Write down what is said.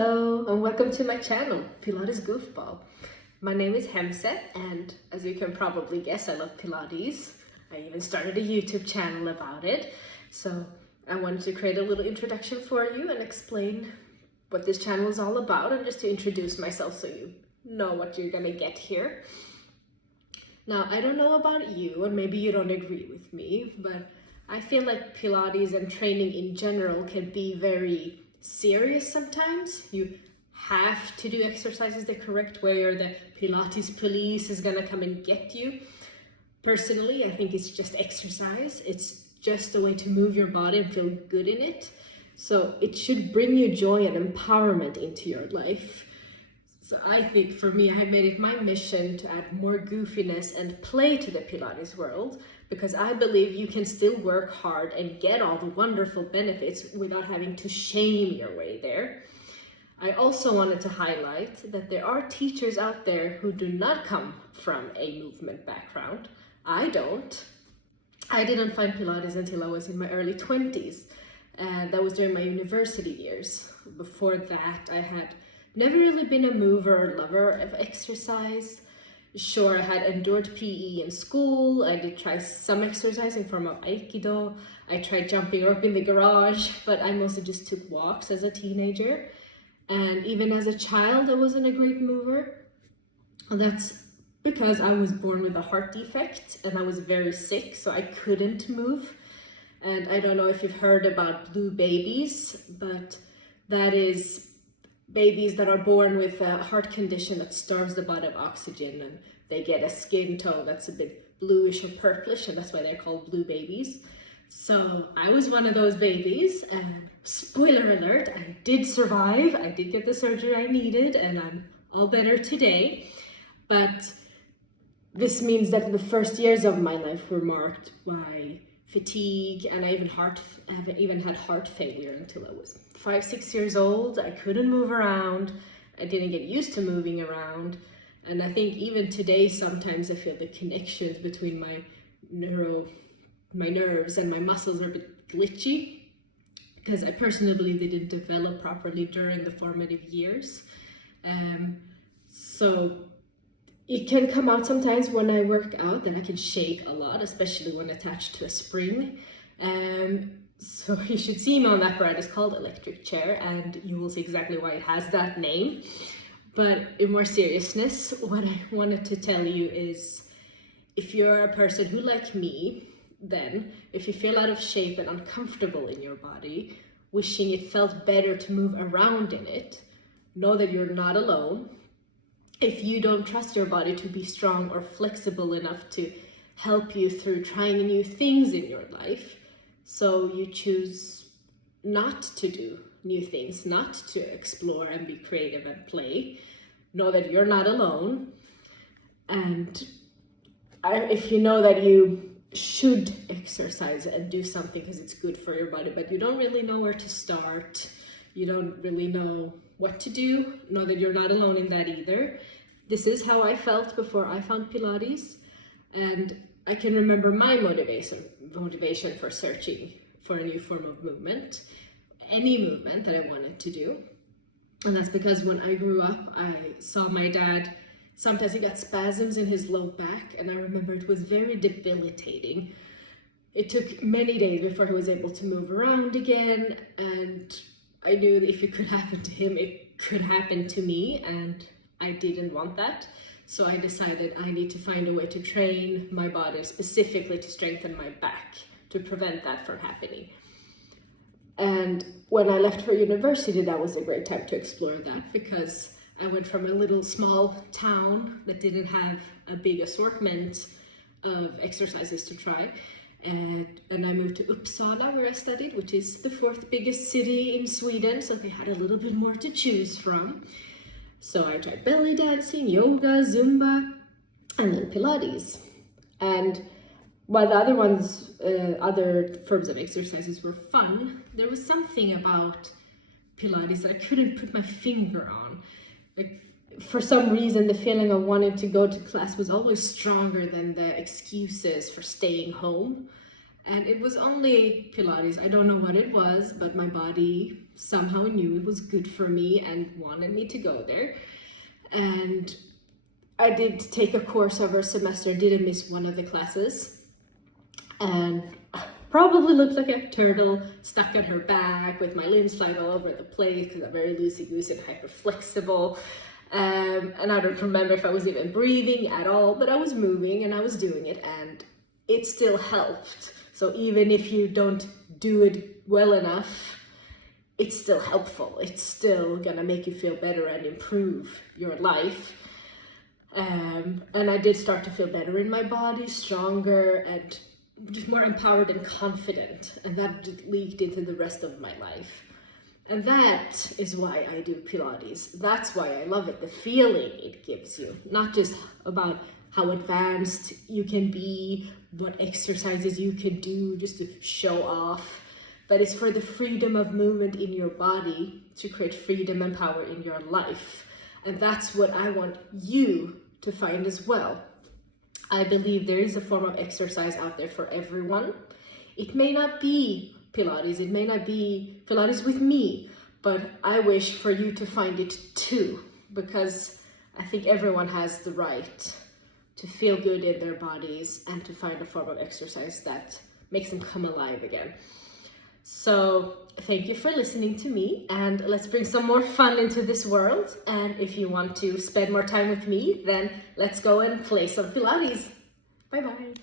Hello and welcome to my channel, Pilates Goofball. My name is Hemset and as you can probably guess, I love Pilates. I even started a YouTube channel about it. So I wanted to create a little introduction for you and explain what this channel is all about and just to introduce myself so you know what you're gonna get here. Now, I don't know about you, and maybe you don't agree with me, but I feel like Pilates and training in general can be very serious sometimes. You have to do exercises the correct way or the Pilates police is gonna come and get you. Personally, I think it's just exercise. It's just a way to move your body and feel good in it. So it should bring you joy and empowerment into your life. So I think for me, I have made it my mission to add more goofiness and play to the Pilates world, because I believe you can still work hard and get all the wonderful benefits without having to shame your way there. I also wanted to highlight that there are teachers out there who do not come from a movement background. I don't. I didn't find Pilates until I was in my early 20s, and that was during my university years. Before that, I had never really been a mover or lover of exercise. Sure, I had endured PE in school. I did try some exercise in form of Aikido. I tried jumping rope in the garage, but I mostly just took walks as a teenager. And even as a child, I wasn't a great mover. And that's because I was born with a heart defect and I was very sick, so I couldn't move. And I don't know if you've heard about blue babies, but that is babies that are born with a heart condition that starves the body of oxygen, and they get a skin tone that's a bit bluish or purplish, and that's why they're called blue babies. So I was one of those babies, and spoiler alert, I did survive. I did get the surgery I needed, and I'm all better today. But this means that the first years of my life were marked by fatigue, and I even had heart failure until I was 5-6 years old. I couldn't move around. I didn't get used to moving around. And I think even today, sometimes I feel the connections between my nerves and my muscles are a bit glitchy, because I personally believe they didn't develop properly during the formative years. So it can come out sometimes when I work out that I can shake a lot, especially when attached to a spring. So you should see me on that apparatus called electric chair, and you will see exactly why it has that name. But in more seriousness, what I wanted to tell you is, if you're a person who, like me, then if you feel out of shape and uncomfortable in your body, wishing it felt better to move around in it, know that you're not alone. If you don't trust your body to be strong or flexible enough to help you through trying new things in your life, so you choose not to do new things, not to explore and be creative and play, know that you're not alone. And if you know that you should exercise and do something because it's good for your body, but you don't really know where to start, you don't really know what to do, know that you're not alone in that either. This is how I felt before I found Pilates, and I can remember my motivation for searching for a new form of movement, any movement that I wanted to do. And that's because when I grew up, I saw my dad, sometimes he got spasms in his low back, and I remember it was very debilitating. It took many days before he was able to move around again, and I knew that if it could happen to him, it could happen to me, and I didn't want that. So I decided I need to find a way to train my body, specifically to strengthen my back, to prevent that from happening. And when I left for university, that was a great time to explore that, because I went from a little small town that didn't have a big assortment of exercises to try, and I moved to Uppsala, where I studied, which is the 4th biggest city in Sweden, so they had a little bit more to choose from. So I tried belly dancing, yoga, Zumba, and then Pilates. And while the other forms of exercises were fun, there was something about Pilates that I couldn't put my finger on. Like, for some reason, the feeling of wanting to go to class was always stronger than the excuses for staying home. And it was only Pilates. I don't know what it was, but my body somehow knew it was good for me and wanted me to go there. And I did take a course over a semester, didn't miss one of the classes, and probably looked like a turtle stuck on her back with my limbs flying all over the place because I'm very loosey-goosey and hyper flexible. And I don't remember if I was even breathing at all, but I was moving and I was doing it, and it still helped. So even if you don't do it well enough, it's still helpful. It's still gonna make you feel better and improve your life. And I did start to feel better in my body, stronger and just more empowered and confident. And that just leaked into the rest of my life. And that is why I do Pilates. That's why I love it, the feeling it gives you. Not just about how advanced you can be, what exercises you can do just to show off, but it's for the freedom of movement in your body to create freedom and power in your life. And that's what I want you to find as well. I believe there is a form of exercise out there for everyone. It may not be Pilates, it may not be Pilates with me, but I wish for you to find it too, because I think everyone has the right to feel good in their bodies and to find a form of exercise that makes them come alive again. So thank you for listening to me, and let's bring some more fun into this world. And if you want to spend more time with me, then let's go and play some Pilates. Bye bye.